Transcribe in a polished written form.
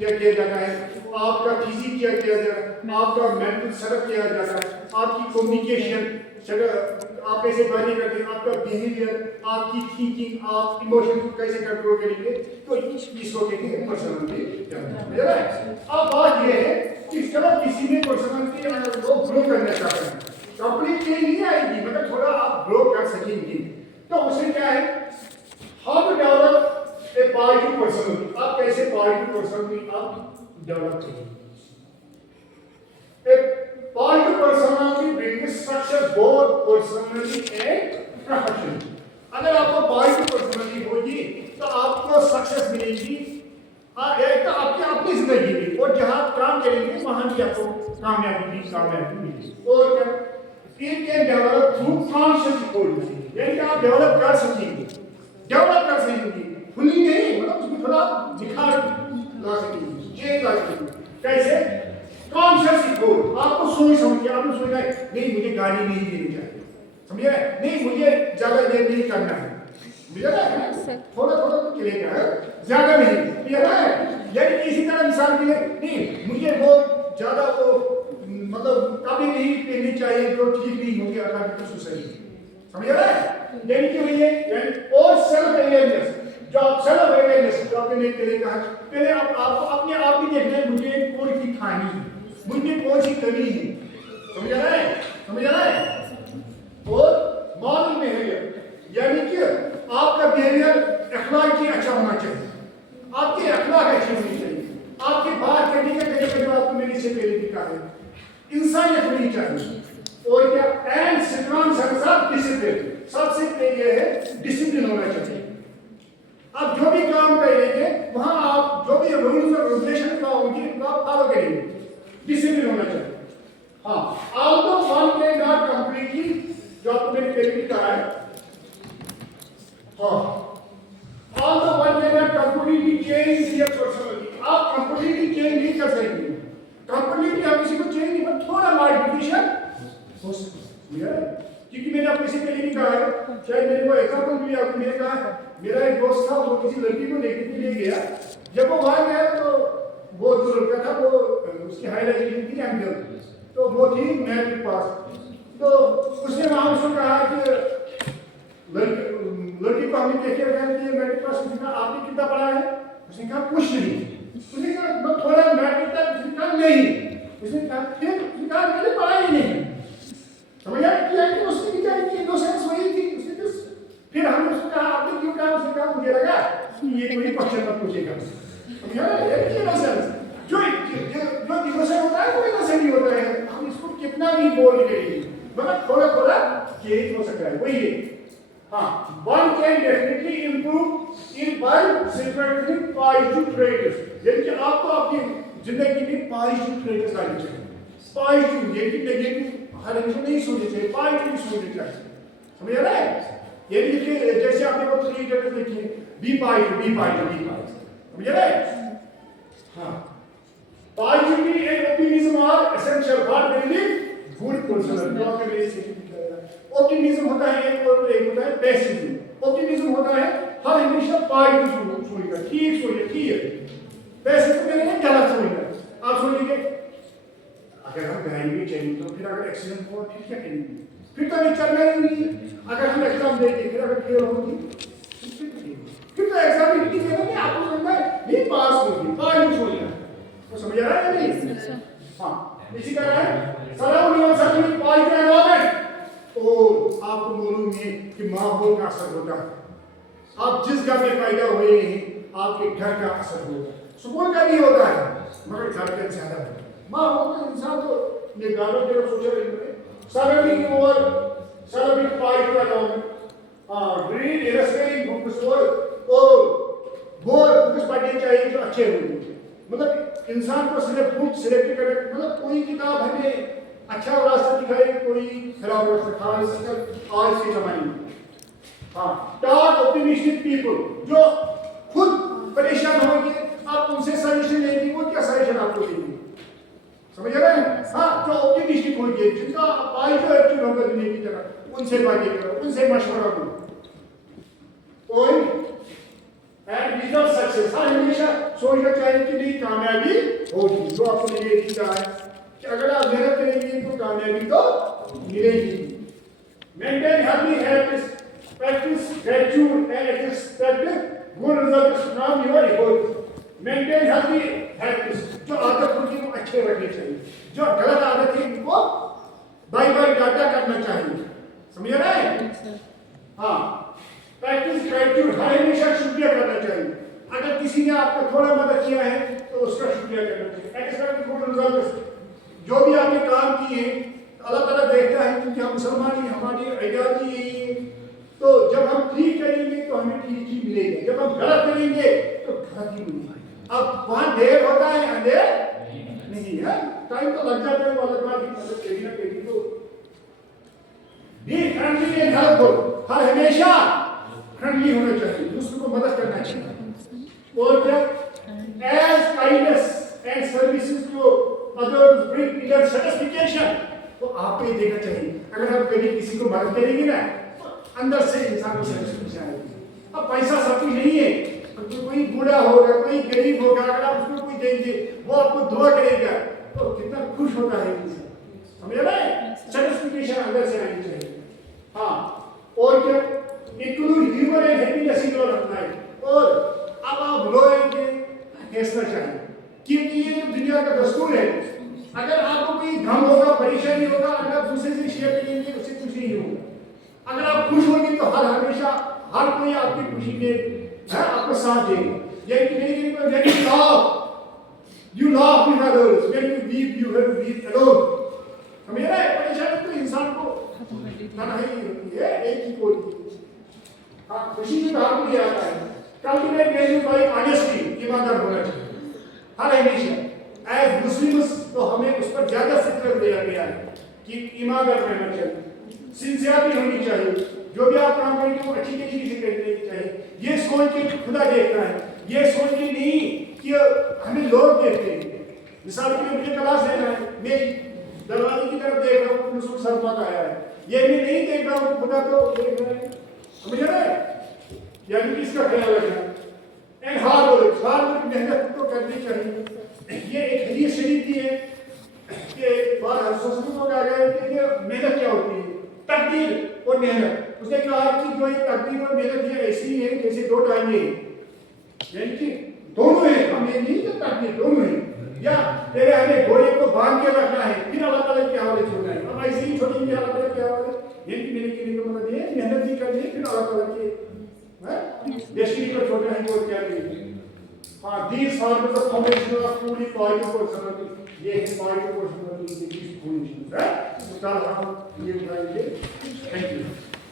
किया जाता है, आपका फिजिक क्या किया जाता है, आपका मेंटल सेटअप किया जाता है, आपकी कम्युनिकेशन, आप कैसे बातें करते हैं, आपका बिहेवियर, आपकी थिंकिंग, आप इमोशन को कैसे कंट्रोल करेंगे, तो इसको कहते हैं पर्सनालिटी। अब बात ये है कि चलो किसी ने पर्सनालिटी को ग्रो करना चाहते हैं, कंप्लीट चेंज नहीं आएगी, मतलब थोड़ा आप ग्रो कर सकेंगे, तो उसे क्या है, how to develop a positive personality. आप कैसे positive personality आप डेवलप करेंगे? A positive personality brings success both personally and professionally. अगर आपको positive personality होगी तो आपको सक्सेस मिलेगी, एक तो आपकी अपनी जिंदगी में, और जहाँ आप काम करेंगे वहाँ भी आपको कामयाबी मिलेगी। और क्या it can develop through conscious effort, यानी आप डेवलप कर सकेंगे खुली नहीं, मतलब उसमें थोड़ा निखार ला सकेंगे, चेंज ला सकेंगे। कैसे? कॉन्शियस इफोर्ट, आपको सोच समझ के आपने सोचा है नहीं मुझे गाड़ी नहीं लेनी चाहिए, समझे? नहीं मुझे ज्यादा देर नहीं करना है, मुझे ना थोड़ा तो चलेगा, ज्यादा नहीं, क्लियर है? यानी इसी तरह इंसान के लिए नहीं मुझे वो ज्यादा वो मतलब कभी नहीं लेनी चाहिए जो ठीक नहीं होगी अगर तो सुसरी, समझ रहा है? यानी कि ये और सेल्फ अवेयरनेस, जो आप सेल्फ अवेयरनेस जो आपने कहा, पहले आपको अपने आप ही देखना है मुझे कौन सी खानी है, मुझे कौन सी कमी है, समझ रहा है? और मॉरल बिहेवियर, यानी कि आपका बिहेवियर अखलाक की अच्छा होना चाहिए, आपकी अखलाक अच्छी होनी चाहिए, आपके बात करने का तरीका जो आपको मैंने से पहले भी कहा है, इंसानियत होनी चाहिए, और क्या and strong sense of discipline, सबसे पहले है डिसिप्लिन होना चाहिए। आप जो भी काम करेंगे वहां आप जो भी रूल्स और रेगुलेशन का होंगे वो आप फॉलो करेंगे, डिसिप्लिन होना चाहिए। हाँ, although one can not completely, जो आपको मैंने पहले भी कहा है, हाँ, although one can not completely change your personality, आप कंप्लीटली चेंज नहीं कर सकते, कंप्लीटली आप किसी को चेंज नहीं, पर थोड़ा मॉडिफिकेशन हो सकती है, क्योंकि मैंने आपको इसे पहले भी कहा है, शायद मैंने वो एग्जांपल भी आपको मैंने कहा, मेरा एक दोस्त था वो किसी लड़की को देखने के लिए गया, जब वो वहां गया तो वो जो लड़का था वो उसकी हायर एजुकेशन थी एमडीएल, तो वो थी मैट्रिक पास, तो उसने वहां उसको कहा कि लड़की को हमने देखे कि मैट्रिक पास, उसने कहा आपने कितना पढ़ा है, उसने कहा कुछ नहीं, उसने कहा थोड़ा मैट्रिक तक, उसने कहा नहीं, उसने कहा फिर उसने कहा मैंने पढ़ा ही नहीं, समझ आया कि उसने क्या कि इनोसेंस वही थी, फिर हमने उसको कहा आपने क्यों कहा, उसने कहा मुझे लगा कि ये कोई क्वेश्चन मत पूछेगा, ये इनोसेंस जो इनोसेंस होता है वो इनोसेंट ही होता है, हम इसको कितना भी बोल करेंगे मगर थोड़ा चेंज हो सकता है, वही है। हाँ, one can definitely improve in by sympathetic positive traits, यानी कि आपको अपनी जिंदगी में पॉजिटिव ट्रेट्स लाने चाहिए, पॉजिटिव, यानी नेगेटिव हर एक नहीं सोचना चाहिए, पॉजिटिव सोचना चाहिए, समझ रहा है? यानी कि जैसे आपने वो 3 लेटर्स लिखे, बी पॉजिटिव, समझ रहे हैं? हाँ, positivity and optimism are essential for building good personality. Optimism होता है एक होता है पेसिमिज्म। ऑप्टिमिज्म होता है हर हमेशा पॉजिटिव सोचेगा, ठीक है, पेसिमिज्म में गलत सोचेगा। आप सोचेंगे अगर हम गाएंगे चाहिए तो फिर अगर एक्सीडेंट हुआ फिर क्या करेंगे, फिर तो अभी चलना ही नहीं, अगर हम एग्जाम देंगे फिर अगर फेल होगी फिर तो एग्जाम ही नहीं देंगे, आपको समझना है नहीं पास होगी, पास होगी, तो समझ आ रहा है नहीं? हाँ, इसी तरह है surround yourself with positive environment, तो आपको मालूम है कि माहौल का असर होता है, आप जिस घर में पैदा हुए हैं आपके घर का असर होगा, स्कूल का भी होता है मगर घर का ज्यादा होता है, माहौल का इंसान तो निगाहों के सोच Surrounding your surrounding part along read illustrating books और बुक्स पढ़ने चाहिए जो अच्छे होंगे, मतलब इंसान को सिर्फ बुक सिलेक्ट करें, मतलब कोई किताब हमें अच्छा रास्ता दिखाए, कोई खराब रास्ता, खास आज के जमाने में। हाँ, टॉक ऑप्टिमिस्टिक पीपल जो खुद परेशान होंगे आप उनसे सजेशन लेंगे, वो क्या सजेशन आपको देंगे, समझ रहे हैं? हाँ, जो ऑप्टिमिस्टिक होंगे, जिनका पॉजिटिव एटीट्यूड होगा दुनिया की तरह, उनसे बातें करो, उनसे मशवरा करो, और एंड विजन सक्सेस, हमेशा सोचना चाहिए कि नहीं कामयाबी होगी। जो आपने ये किया है कि अगर आप मेहनत करेंगे तो कामयाबी तो मिलेगी। Maintain healthy habits, practice gratitude and expect good results from your efforts. Maintain healthy habits. जो आदत होती है वो अच्छे रखनी चाहिए, जो गलत आदत है उनको बाय बाय डाटा करना चाहिए। समझ रहे हैं? हाँ, प्रैक्टिस ग्रेटिट्यूड, हर हमेशा शुक्रिया करना चाहिए। अगर किसी ने आपको थोड़ा मदद किया है तो उसका शुक्रिया करना चाहिए। एक्सपेक्ट गुड रिजल्ट्स, जो भी आपने काम किए अल्लाह ताला देखता है, क्योंकि हम मुसलमान ही, हमारी आइडियालॉजी यही है। तो जब हम ठीक करेंगे तो हमें ठीक ही मिलेगा, जब हम गलत करेंगे तो गलत ही मिलेगा। अब वहां देर होता है, अंधेर नहीं है, टाइम तो लग जाता है, वो अलग बात है। तो बी फ्रेंडली एंड हेल्पफुल, हर हमेशा फ्रेंडली होना चाहिए, दूसरों को मदद करना चाहिए। और क्या, as kindness and services to others bring inner satisfaction, तो आपको ये देखना चाहिए अगर आप कभी किसी को मदद करेंगे ना अंदर से इंसान को सेटिस्फैक्शन आएगी। अब पैसा सब कुछ नहीं है, कोई बूढ़ा होगा, कोई गरीब होगा, अगर आप उसको कोई देंगे वो आपको दुआ करेगा तो कितना खुश होता है इंसान। समझ रहे हैं? सेटिस्फैक्शन अंदर से आनी चाहिए। हाँ, और क्या, include humour and happiness in your life. और अब आप रोएंगे हंसना चाहिए, क्योंकि ये दुनिया का दस्तूर है। अगर आपको कोई गम होगा, परेशानी होगा, अगर आप दूसरे से शेयर करेंगे उससे कुछ नहीं होगा। अगर आप खुश होंगे तो हर हमेशा हर कोई आपकी खुशी में आपको साथ देगा। ये कि नहीं कि when you laugh with others, when you weep you will weep alone। समझ रहे हैं? परेशानी तो इंसान को तन्हाई होती है, एक ही कोई। हाँ, खुशी में बाहर नहीं आता है। कल्टीवेट वैल्यू बाय ऑनेस्टी, ईमानदार होना चाहिए हर हमेशा। एज मुस्लिम्स तो हमें उस पर ज्यादा फिक्र दिया गया है कि ईमानदार रहना चाहिए, सिंसियरिटी होनी चाहिए, जो भी आप काम करेंगे वो अच्छी तरीके से करनी चाहिए। ये सोच के खुदा देखता है, ये सोच के नहीं कि हमें लोग देखते हैं। मिसाल के लिए मुझे क्लास लेना है, मैं दरवाजे की तरफ देख रहा हूँ, उसको सर पक आया है, ये मैं नहीं देख रहा हूँ, खुदा तो देख रहा है। समझ रहे हैं? यानी कि इसका ख्याल रखना। एंड हार्ड वर्क मेहनत तो करनी चाहिए। ये एक हदीस शरीफ भी है कि बार हजरत लोग आ गए कि मेहनत क्या होती है, तकदीर और मेहनत। उसने कहा कि जो ये तकदीर और मेहनत ये ऐसी है जैसे दो डाइने हैं, यानी कि दोनों हैं, हम ये नहीं कि तकदीर दोनों हैं। या तेरे हमें घोड़े को बांध के रखना है, फिर अल्लाह ताला के हवाले छोड़ना है, अब ऐसे ही छोड़ेंगे अल्लाह ताला के हवाले। यानी कि मेरे कहने का मतलब ये है मेहनत भी करनी है, फिर अल्लाह ताला के डेस्टिनी पर छोड़ना है, और क्या करेंगे। हाँ, these are the foundation of truly positive personality। ये है positive personality की foundation है। तो कल हम ये बताएंगे। Thank you.